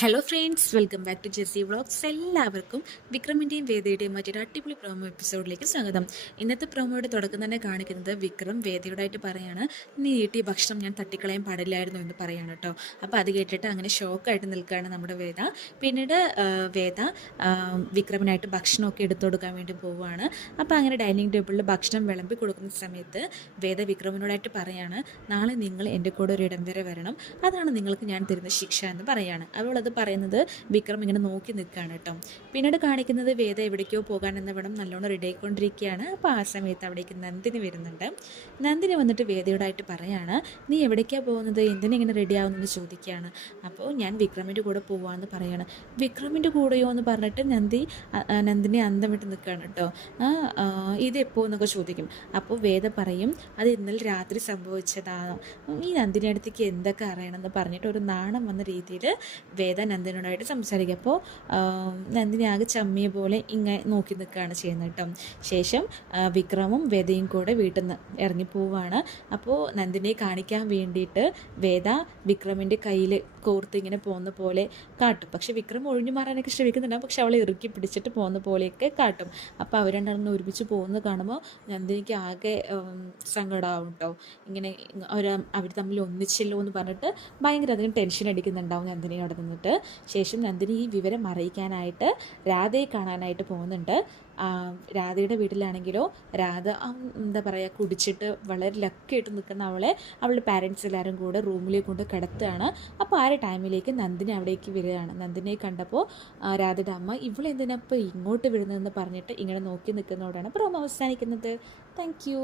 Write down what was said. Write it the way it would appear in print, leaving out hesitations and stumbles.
Hello friends, welcome back to Jessie vlogs. എല്ലാവർക്കും വിക്രമിൻ്റെയും വേദയുടെയും മറ്റൊരു അടിപൊളി പ്രോമോ എപ്പിസോഡിലേക്ക് സ്വാഗതം. ഇന്നത്തെ പ്രോമോയുടെ തുടക്കം തന്നെ കാണിക്കുന്നത് വിക്രം വേദയോടായിട്ട് പറയാണ്, നീ ഈട്ടിയ ഭക്ഷണം ഞാൻ തട്ടിക്കളയാൻ പാടില്ലായിരുന്നു എന്ന് പറയാണ് കേട്ടോ. അപ്പോൾ അത് കേട്ടിട്ട് അങ്ങനെ ഷോക്കായിട്ട് നിൽക്കുകയാണ് നമ്മുടെ വേദ. പിന്നീട് വേദ വിക്രമിനായിട്ട് ഭക്ഷണമൊക്കെ എടുത്തു കൊടുക്കാൻ വേണ്ടി പോവുകയാണ്. അപ്പോൾ അങ്ങനെ ഡൈനിങ് ടേബിളിൽ ഭക്ഷണം വിളമ്പി കൊടുക്കുന്ന സമയത്ത് വേദ വിക്രമിനോടായിട്ട് പറയാണ്, നാളെ നിങ്ങൾ എൻ്റെ കൂടെ ഒരു ഇടം വരെ വരണം, അതാണ് നിങ്ങൾക്ക് ഞാൻ തരുന്ന ശിക്ഷ എന്ന് പറയാണ്. അവളത് പറയുന്നത് വിക്രം ഇങ്ങനെ നോക്കി നിൽക്കുകയാണ് കേട്ടോ. പിന്നീട് കാണിക്കുന്നത് വേദ എവിടേക്കോ പോകാൻ എന്ന വിടം നല്ലോണം റെഡി ആയിക്കൊണ്ടിരിക്കുകയാണ്. അപ്പോൾ ആ സമയത്ത് അവിടേക്ക് നന്ദിനി വരുന്നുണ്ട്. നന്ദിനി വന്നിട്ട് വേദയോടായിട്ട് പറയാണ്, നീ എവിടേക്കാണ് പോകുന്നത്, എന്തിനെങ്ങനെ റെഡി ആവുമെന്ന് ചോദിക്കുകയാണ്. അപ്പോൾ ഞാൻ വിക്രമിൻ്റെ കൂടെ പോവാമെന്ന് പറയാണ്. വിക്രമിൻ്റെ കൂടെയോ എന്ന് പറഞ്ഞിട്ട് നന്ദിനി അന്തം വിട്ട് നിൽക്കുകയാണ് കേട്ടോ. ഇതെപ്പോ എന്നൊക്കെ ചോദിക്കും. അപ്പോൾ വേദ പറയും, അത് ഇന്നലെ രാത്രി സംഭവിച്ചതാണ്, ഈ നന്ദിനി അടുത്തേക്ക് എന്തൊക്കെ അറിയണമെന്ന് പറഞ്ഞിട്ട് ഒരു നാണം വന്ന രീതിയിൽ വേദ നന്ദിനോടായിട്ട് സംസാരിക്കുക. അപ്പോൾ നന്ദിനി ആകെ ചമ്മിയ പോലെ ഇങ്ങനെ നോക്കി നിൽക്കുകയാണ് ചെയ്യുന്നത് കേട്ടോ. ശേഷം വിക്രമും വേദയും കൂടെ വീട്ടിൽ നിന്ന് ഇറങ്ങിപ്പോവാണ്. അപ്പോൾ നന്ദിനിയെ കാണിക്കാൻ വേണ്ടിയിട്ട് വേദ വിക്രമിൻ്റെ കയ്യിൽ കോർത്ത് ഇങ്ങനെ പോകുന്ന പോലെ കാട്ടും. പക്ഷെ വിക്രം ഒഴിഞ്ഞു മാറാനൊക്കെ ശ്രമിക്കുന്നുണ്ടാവും, പക്ഷെ അവളെ ഇറുക്കി പിടിച്ചിട്ട് പോകുന്ന പോലെയൊക്കെ കാട്ടും. അപ്പോൾ അവർ രണ്ടാളും ഒരുമിച്ച് പോകുന്നത് കാണുമ്പോൾ നന്ദിനിക്ക് ആകെ സങ്കടമാവും കേട്ടോ. ഇങ്ങനെ അവർ തമ്മിൽ ഒന്നിച്ചല്ലോ എന്ന് പറഞ്ഞിട്ട് ഭയങ്കര അധികം ടെൻഷൻ അടിക്കുന്നുണ്ടാവും നന്ദിനി അവിടെ നിന്നിട്ട്. ശേഷം നന്ദിനി ഈ വിവരം അറിയിക്കാനായിട്ട് രാധയെ കാണാനായിട്ട് പോകുന്നുണ്ട്. രാധയുടെ വീട്ടിലാണെങ്കിലോ രാധ എന്താ പറയുക, കുടിച്ചിട്ട് വളരെ ലക്കായിട്ട് നിൽക്കുന്ന അവളുടെ പാരൻസ് എല്ലാവരും കൂടെ റൂമിലേക്ക് കൊണ്ട് കിടത്തുകയാണ്. അപ്പോൾ ആ ഒരു ടൈമിലേക്ക് നന്ദിനി അവിടേക്ക് വരികയാണ്. നന്ദിനിയെ കണ്ടപ്പോൾ രാധയുടെ അമ്മ ഇവളെന്തിനപ്പോൾ ഇങ്ങോട്ട് വരുന്നതെന്ന് പറഞ്ഞിട്ട് ഇങ്ങനെ നോക്കി നിൽക്കുന്നതോടാണ് പ്രോമോ അവസാനിക്കുന്നത്. Thank you.